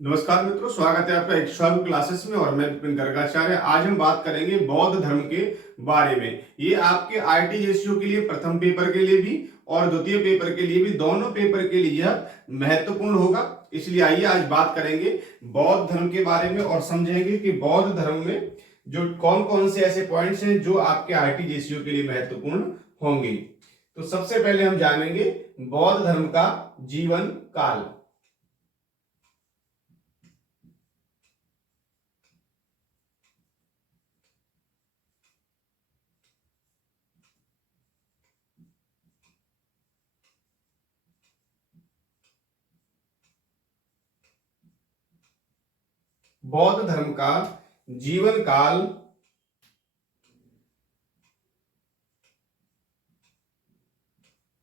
नमस्कार मित्रों, स्वागत है आपका इक्ष्वाकु क्लासेस में और मैं विपिन गर्गाचार्य। आज हम बात करेंगे बौद्ध धर्म के बारे में। ये आपके आरटीजीएसयू के लिए प्रथम पेपर के लिए भी और द्वितीय पेपर के लिए भी, दोनों पेपर के लिए यह महत्वपूर्ण होगा। इसलिए आइए आज बात करेंगे बौद्ध धर्म के बारे में और समझेंगे कि बौद्ध धर्म में जो कौन कौन से ऐसे पॉइंट्स हैं जो आपके आरटीजीएसयू के लिए महत्वपूर्ण होंगे। तो सबसे पहले हम जानेंगे बौद्ध धर्म का जीवन काल। बौद्ध धर्म का जीवन काल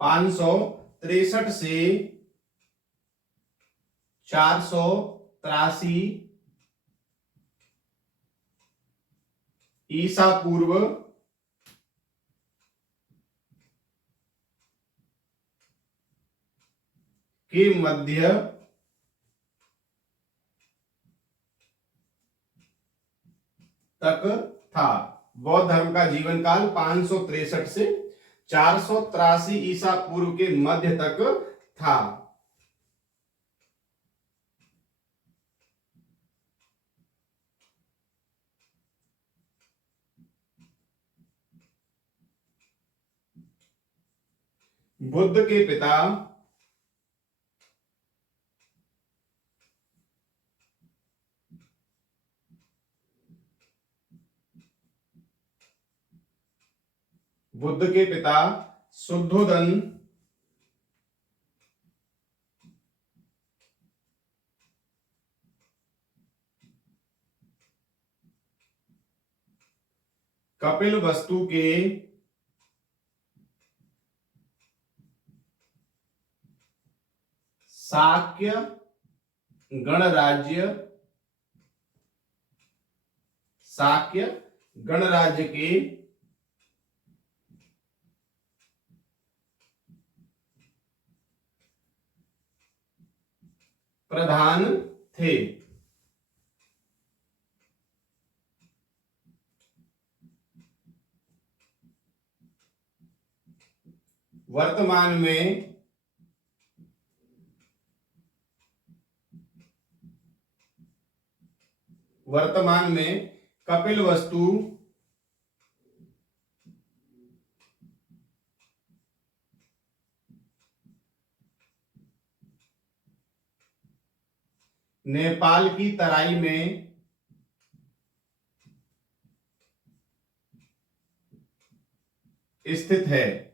563 से 483 ईसा पूर्व के मध्य तक था। बौद्ध धर्म का जीवन काल 563 से 483 ईसा पूर्व के मध्य तक था। बुद्ध के पिता शुद्धोदन कपिलवस्तु के शाक्य गणराज्य के प्रधान थे। वर्तमान में कपिलवस्तु नेपाल की तराई में स्थित है।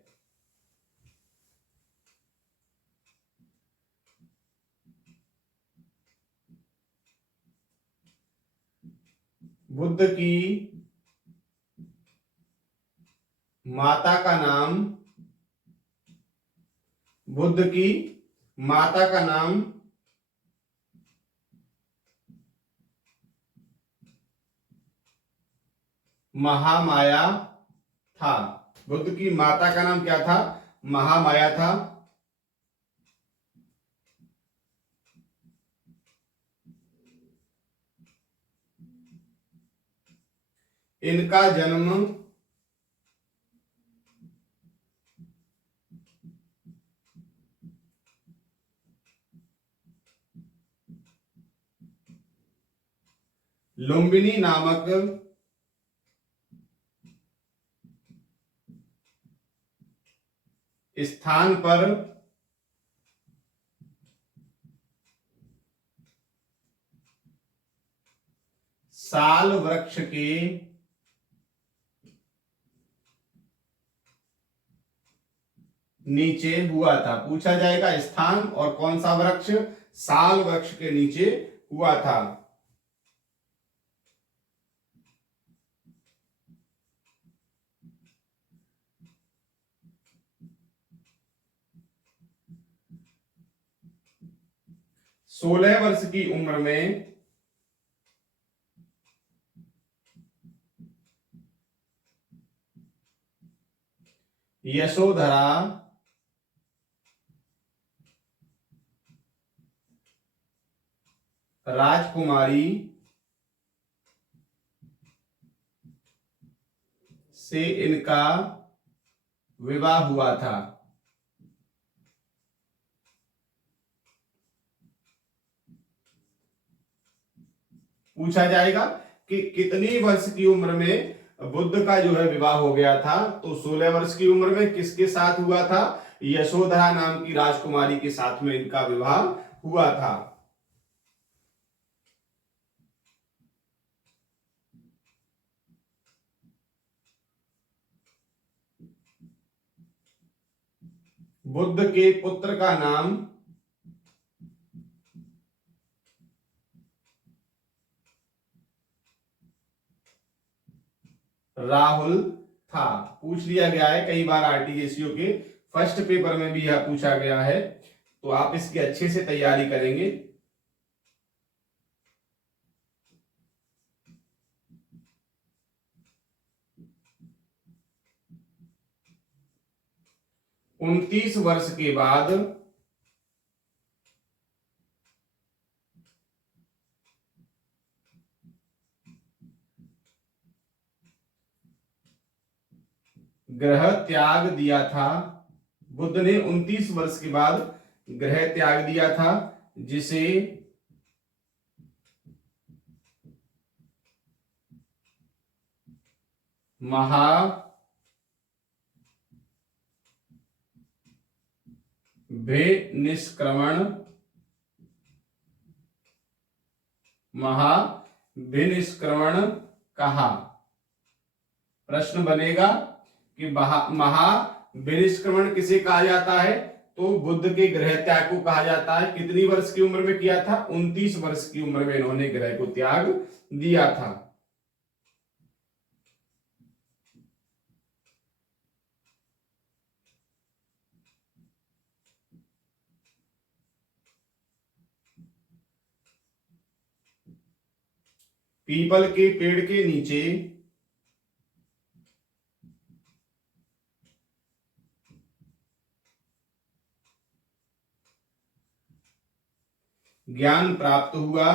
बुद्ध की माता का नाम महामाया था। बुद्ध की माता का नाम क्या था? महामाया था। इनका जन्म लुम्बिनी नामक स्थान पर साल वृक्ष के नीचे हुआ था। पूछा जाएगा स्थान और कौन सा वृक्ष? साल वृक्ष के नीचे हुआ था। सोलह वर्ष की उम्र में यशोधरा राजकुमारी से इनका विवाह हुआ था। पूछा जाएगा कि कितनी वर्ष की उम्र में बुद्ध का जो है विवाह हो गया था, तो 16 वर्ष की उम्र में किसके साथ हुआ था? यशोधरा नाम की राजकुमारी के साथ में इनका विवाह हुआ था। बुद्ध के पुत्र का नाम राहुल था। पूछ लिया गया है कई बार आरटीजीएससीओ के फर्स्ट पेपर में भी यह पूछा गया है, तो आप इसकी अच्छे से तैयारी करेंगे। उनतीस वर्ष के बाद ग्रह त्याग दिया था। बुद्ध ने 29 वर्ष के बाद ग्रह त्याग दिया था, जिसे महाभिनिष्क्रमण कहा। प्रश्न बनेगा कि महाभिनिष्क्रमण किसे कहा जाता है? तो बुद्ध के ग्रह त्याग को कहा जाता है। कितनी वर्ष की उम्र में किया था? 29 वर्ष की उम्र में इन्होंने ग्रह को त्याग दिया था। पीपल के पेड़ के नीचे ज्ञान प्राप्त हुआ।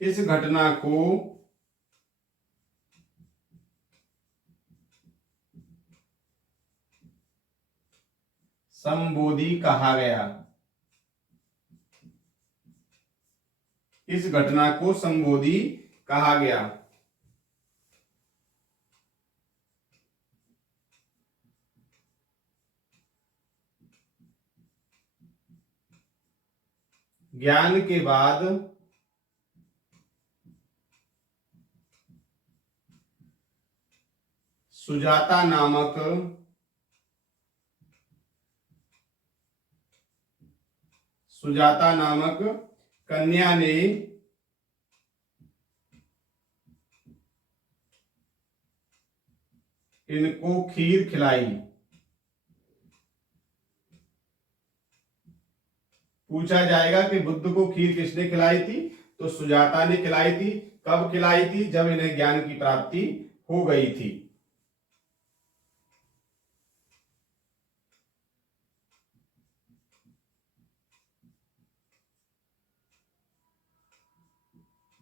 इस घटना को संबोधि कहा गया। इस घटना को संबोधि कहा गया। ज्ञान के बाद सुजाता नामक कन्या ने इनको खीर खिलाई। पूछा जाएगा कि बुद्ध को खीर किसने खिलाई थी? तो सुजाता ने खिलाई थी। कब खिलाई थी? जब इन्हें ज्ञान की प्राप्ति हो गई थी।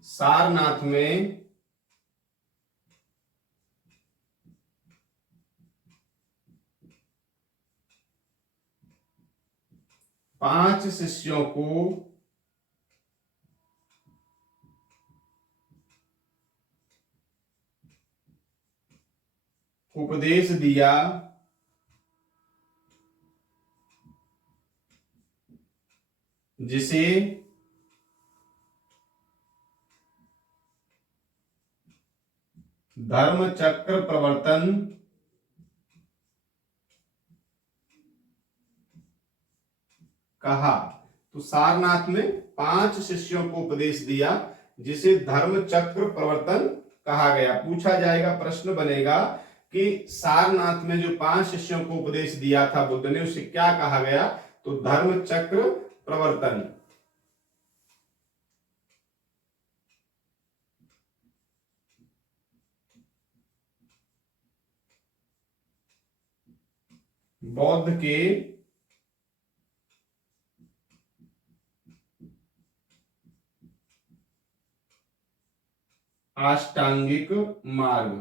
सारनाथ में पांच शिष्यों को उपदेश दिया। जिसे धर्म चक्र प्रवर्तन कहा। तो सारनाथ में 5 शिष्यों को उपदेश दिया, जिसे धर्म चक्र प्रवर्तन कहा गया। पूछा जाएगा, प्रश्न बनेगा कि सारनाथ में जो 5 शिष्यों को उपदेश दिया था बुद्ध ने, उसे क्या कहा गया? तो धर्म चक्र प्रवर्तन। बौद्ध के अष्टांगिक मार्ग।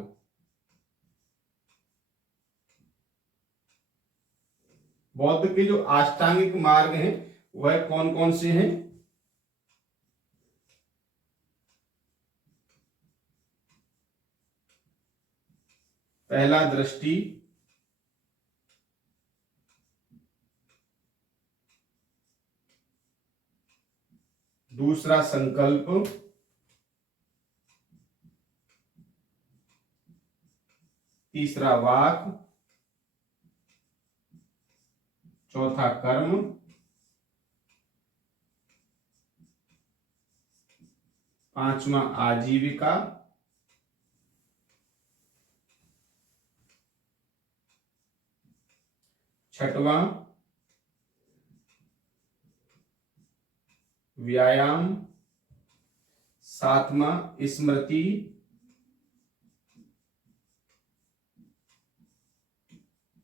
बौद्ध के जो अष्टांगिक मार्ग हैं वह कौन कौन से हैं? पहला दृष्टि, दूसरा संकल्प, तीसरा वाक, चौथा कर्म, पांचवा आजीविका, छठवां व्यायाम, सातवां स्मृति,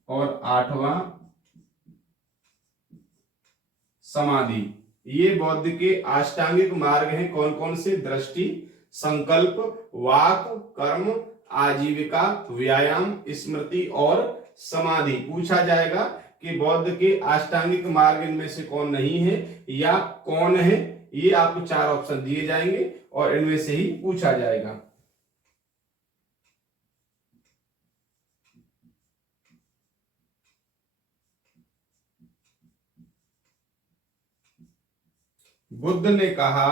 और आठवां समाधि। ये बौद्ध के अष्टांगिक मार्ग हैं। कौन कौन से? दृष्टि, संकल्प, वाक, कर्म, आजीविका, व्यायाम, स्मृति और समाधि। पूछा जाएगा कि बौद्ध के अष्टांगिक मार्ग इनमें से कौन नहीं है या कौन है। ये आपको 4 ऑप्शन दिए जाएंगे और इनमें से ही पूछा जाएगा। बुद्ध ने कहा,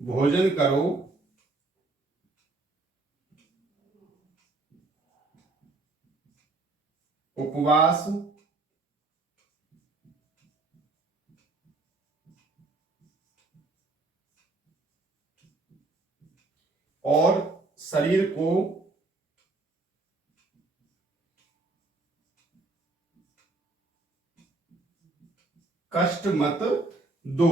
भोजन करो, उपवास, और शरीर को कष्ट मत दो।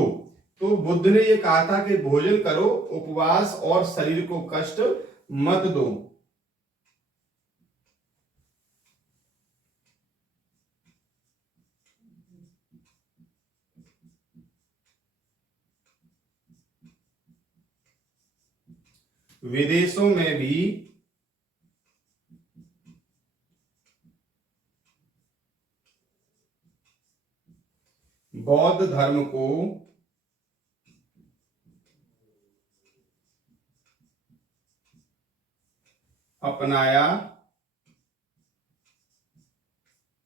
तो बुद्ध ने ये कहा था कि भोजन करो, उपवास और शरीर को कष्ट मत दो। विदेशों में भी बौद्ध धर्म को अपनाया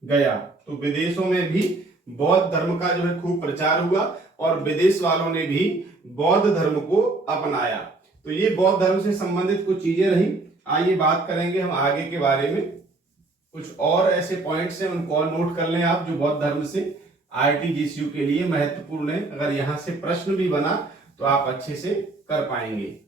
गया। तो विदेशों में भी बौद्ध धर्म का जो है खूब प्रचार हुआ और विदेश वालों ने भी बौद्ध धर्म को अपनाया। तो ये बौद्ध धर्म से संबंधित कुछ चीजें रही। आइए बात करेंगे हम आगे के बारे में। कुछ और ऐसे पॉइंट्स हैं, उनको नोट कर लें आप, जो बौद्ध धर्म से आरटीजीएसयू के लिए महत्वपूर्ण है। अगर यहां से प्रश्न भी बना तो आप अच्छे से कर पाएंगे।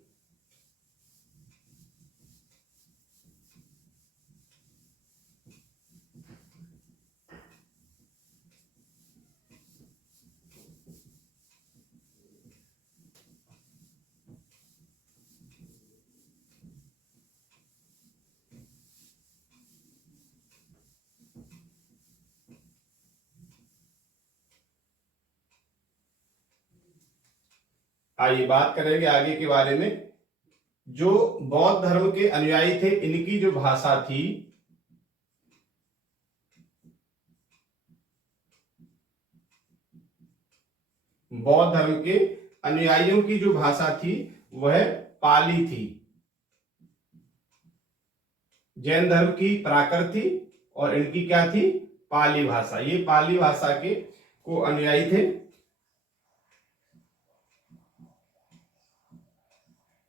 आइए बात करेंगे आगे के बारे में। जो बौद्ध धर्म के अनुयायी थे, इनकी जो भाषा थी बौद्ध धर्म के अनुयायियों की जो भाषा थी वह पाली थी। जैन धर्म की प्राकृत थी और इनकी क्या थी? पाली भाषा। ये पाली भाषा के को अनुयायी थे।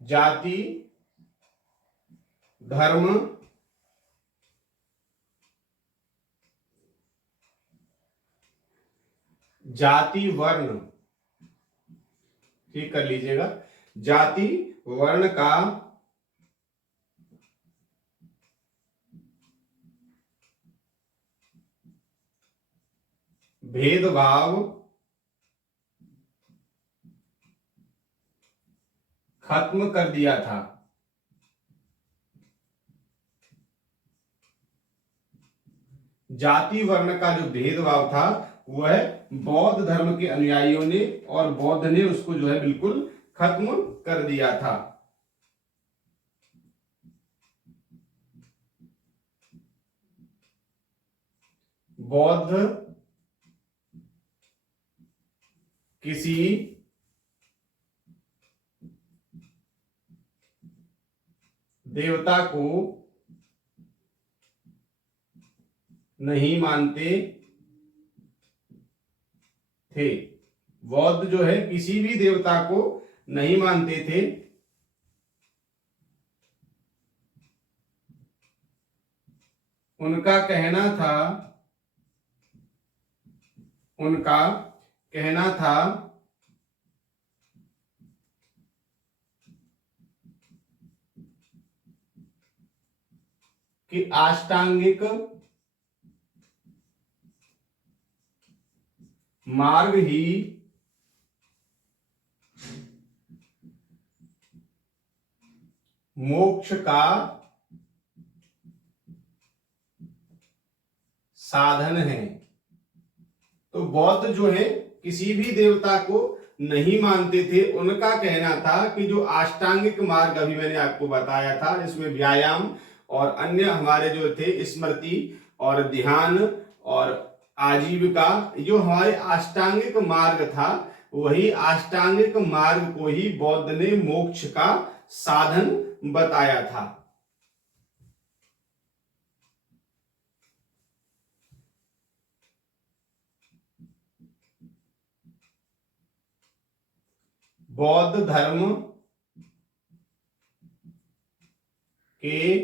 जाति, धर्म, जाति, वर्ण, ठीक कर लीजिएगा, जाति वर्ण का भेदभाव खत्म कर दिया था। जाति वर्ण का जो भेदभाव था वह बौद्ध धर्म के अनुयायियों ने और बौद्ध ने उसको जो है बिल्कुल खत्म कर दिया था। बौद्ध किसी देवता को नहीं मानते थे। बौद्ध जो है किसी भी देवता को नहीं मानते थे। उनका कहना था कि अष्टांगिक मार्ग ही मोक्ष का साधन है। तो बौद्ध जो है किसी भी देवता को नहीं मानते थे। उनका कहना था कि जो अष्टांगिक मार्ग अभी मैंने आपको बताया था, इसमें व्यायाम और अन्य हमारे जो थे स्मृति और ध्यान और आजीविका, जो हमारे अष्टांगिक मार्ग था, वही अष्टांगिक मार्ग को ही बौद्ध ने मोक्ष का साधन बताया था। बौद्ध धर्म के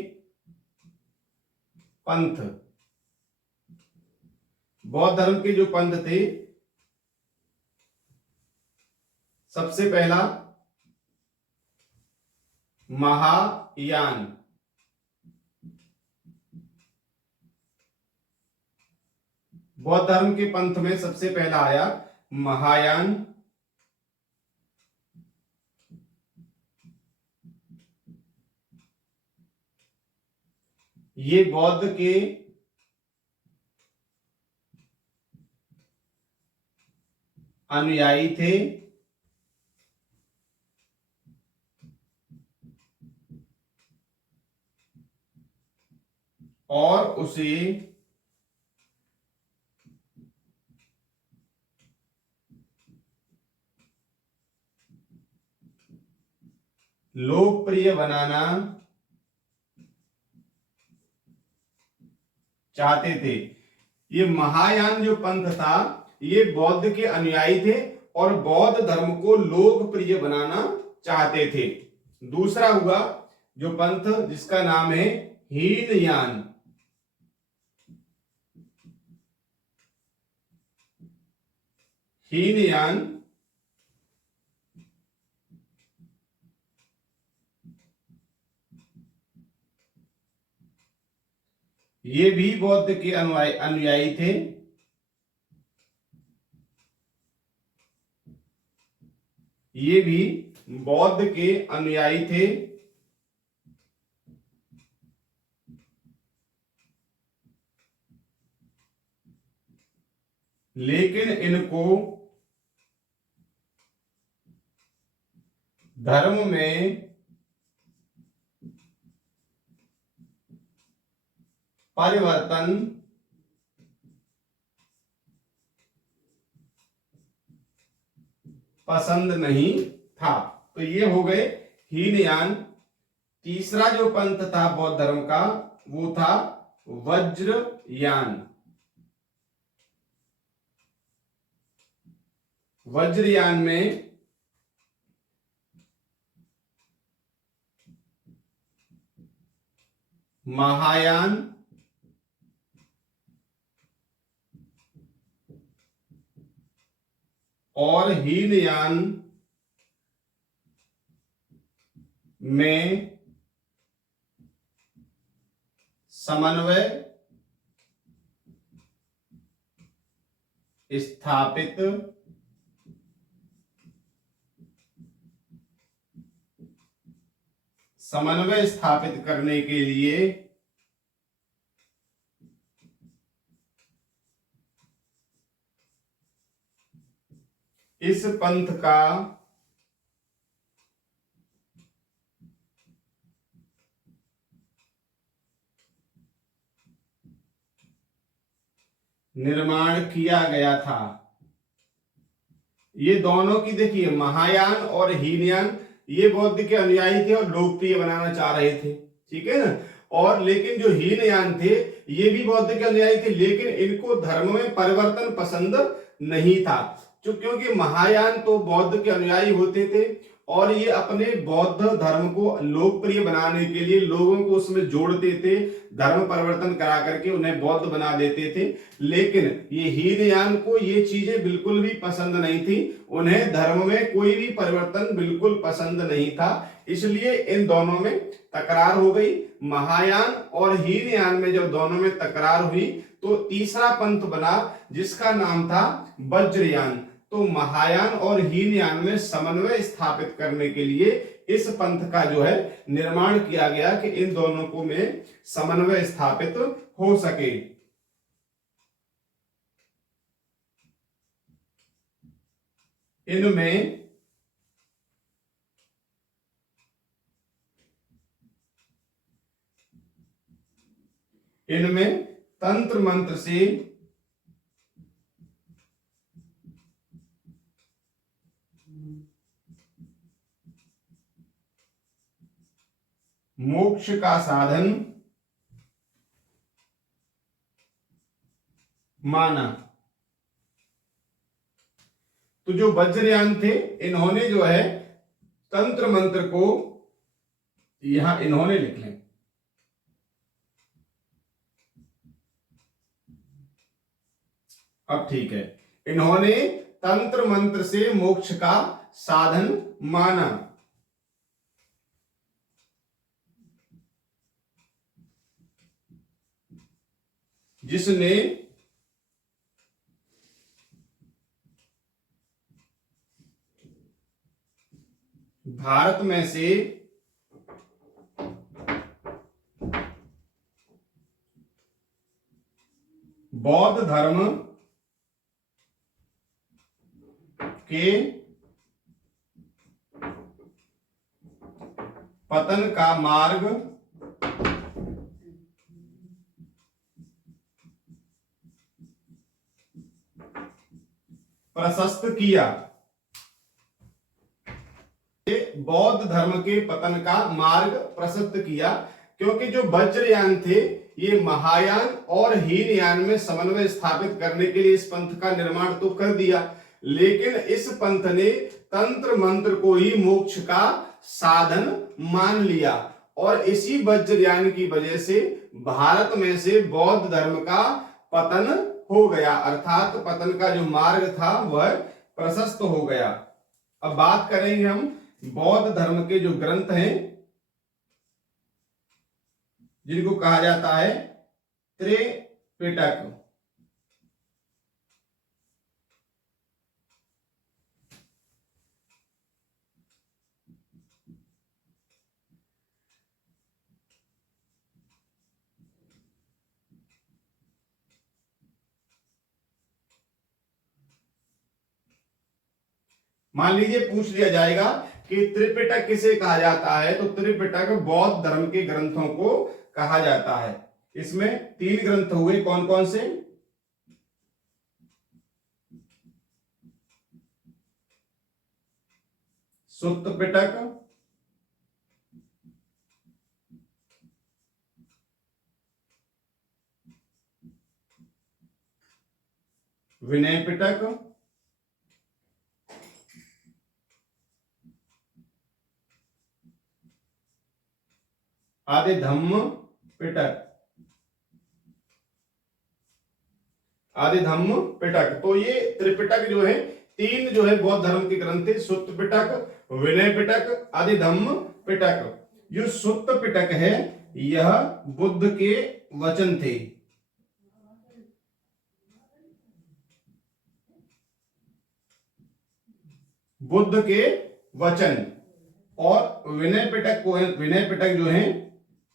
पंथ, बौद्ध धर्म के जो पंथ थे, सबसे पहला महायान। बौद्ध धर्म के पंथ में सबसे पहला आया महायान। ये बौद्ध के अनुयायी थे और उसे लोकप्रिय बनाना चाहते थे। ये महायान जो पंथ था, ये बौद्ध के अनुयायी थे और बौद्ध धर्म को लोकप्रिय बनाना चाहते थे। दूसरा हुआ जो पंथ जिसका नाम है हीनयान। हीनयान ये भी बौद्ध के अनुयायी थे। ये भी बौद्ध के अनुयायी थे, लेकिन इनको धर्म में परिवर्तन पसंद नहीं था। तो ये हो गए हीनयान। तीसरा जो पंथ था बौद्ध धर्म का, वो था वज्रयान। वज्रयान में महायान और हीनयान में समन्वय स्थापित करने के लिए इस पंथ का निर्माण किया गया था। ये दोनों की देखिए, महायान और हीनयान, ये बौद्ध के अनुयायी थे और लोकप्रिय बनाना चाह रहे थे, ठीक है ना। और लेकिन जो हीनयान थे ये भी बौद्ध के अनुयायी थे, लेकिन इनको धर्म में परिवर्तन पसंद नहीं था। क्योंकि महायान तो बौद्ध के अनुयायी होते थे और ये अपने बौद्ध धर्म को लोकप्रिय बनाने के लिए लोगों को उसमें जोड़ते थे, धर्म परिवर्तन करा करके उन्हें बौद्ध बना देते थे। लेकिन ये हीनयान को ये चीजें बिल्कुल भी पसंद नहीं थी, उन्हें धर्म में कोई भी परिवर्तन बिल्कुल पसंद नहीं था। इसलिए इन दोनों में तकरार हो गई। महायान और हीनयान में जब दोनों में तकरार हुई तो तीसरा पंथ बना जिसका नाम था वज्रयान। तो महायान और हीनयान में समन्वय स्थापित करने के लिए इस पंथ का जो है निर्माण किया गया कि इन दोनों को में समन्वय स्थापित हो सके। इनमें तंत्र मंत्र से मोक्ष का साधन माना। तो जो वज्रयान थे इन्होंने जो है तंत्र मंत्र को यहां इन्होंने लिख लें, अब ठीक है, इन्होंने तंत्र मंत्र से मोक्ष का साधन माना। जिसने भारत में से बौद्ध धर्म के पतन का मार्ग प्रशस्त किया। बौद्ध धर्म के पतन का मार्ग प्रशस्त किया, क्योंकि जो वज्रयान थे ये महायान और हीनयान में समन्वय स्थापित करने के लिए इस पंथ का निर्माण तो कर दिया, लेकिन इस पंथ ने तंत्र मंत्र को ही मोक्ष का साधन मान लिया और इसी वज्रयान की वजह से भारत में से बौद्ध धर्म का पतन हो गया, अर्थात पतन का जो मार्ग था वह प्रशस्त हो गया। अब बात करेंगे हम बौद्ध धर्म के जो ग्रंथ हैं जिनको कहा जाता है त्रिपिटक। मान लीजिए पूछ लिया जाएगा कि त्रिपिटक किसे कहा जाता है, तो त्रिपिटक बौद्ध धर्म के ग्रंथों को कहा जाता है। इसमें 3 ग्रंथ हुए, कौन कौन से? सुत्त पिटक, विनय पिटक, आदि धम्म पिटक, आदि धम्म पिटक। तो ये त्रिपिटक जो है 3 जो है बौद्ध धर्म के ग्रंथ थे, सुत्त पिटक, विनय पिटक, आदि धम्म पिटक। जो सुत्त पिटक है यह बुद्ध के वचन थे, बुद्ध के वचन। और विनय पिटक को है, विनय पिटक जो है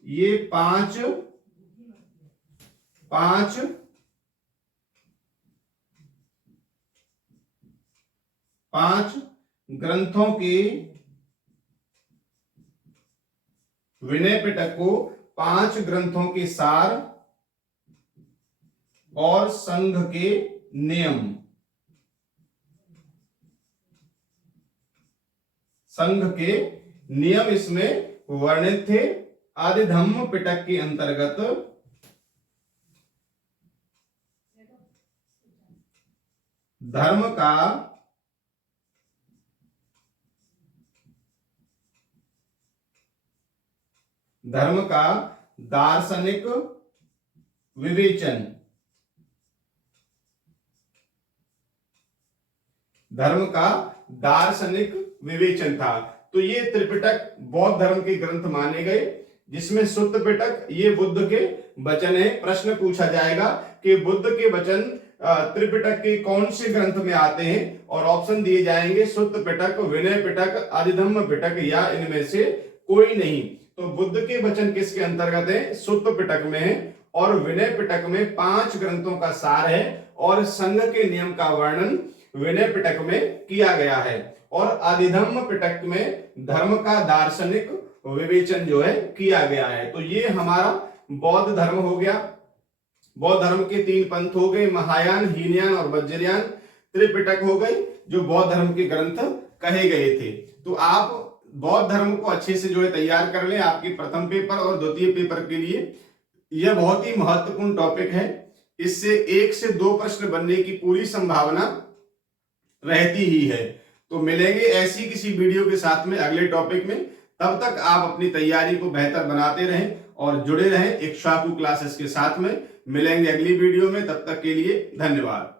ये 5 5 5 5 ग्रंथों के विनय पिटक को 5 ग्रंथों के सार और संघ के नियम, संघ के नियम इसमें वर्णित थे। आदिधम्म पिटक के अंतर्गत धर्म का दार्शनिक विवेचन, धर्म का दार्शनिक विवेचन था। तो ये त्रिपिटक बौद्ध धर्म के ग्रंथ माने गए, जिसमें सुत्त पिटक ये बुद्ध के वचन है। प्रश्न पूछा जाएगा कि बुद्ध के वचन त्रिपिटक के कौन से ग्रंथ में आते हैं, और ऑप्शन दिए जाएंगे सुत्त पिटक, विनय पिटक, आदिधम्म पिटक या इनमें से कोई नहीं। तो बुद्ध के वचन किसके अंतर्गत है? सुत्त पिटक में है। और विनय पिटक में 5 ग्रंथों का सार है और संघ के नियम का वर्णन विनय पिटक में किया गया है। और आदिधम्म पिटक में धर्म का दार्शनिक विवेचन जो है किया गया है। तो ये हमारा बौद्ध धर्म हो गया। बौद्ध धर्म के 3 पंथ हो गए, महायान, हीनयान और वज्रयान। त्रिपिटक हो गए जो बौद्ध धर्म के ग्रंथ कहे गए थे। तो आप बौद्ध धर्म को अच्छे से जो है तैयार कर लें आपके प्रथम पेपर और द्वितीय पेपर के लिए। यह बहुत ही महत्वपूर्ण टॉपिक है। इससे 1 से 2 प्रश्न बनने की पूरी संभावना रहती ही है। तो मिलेंगे ऐसी किसी वीडियो के साथ में अगले टॉपिक में। तब तक आप अपनी तैयारी को बेहतर बनाते रहें और जुड़े रहें इक्ष्वाकु क्लासेस के साथ में। मिलेंगे अगली वीडियो में, तब तक के लिए धन्यवाद।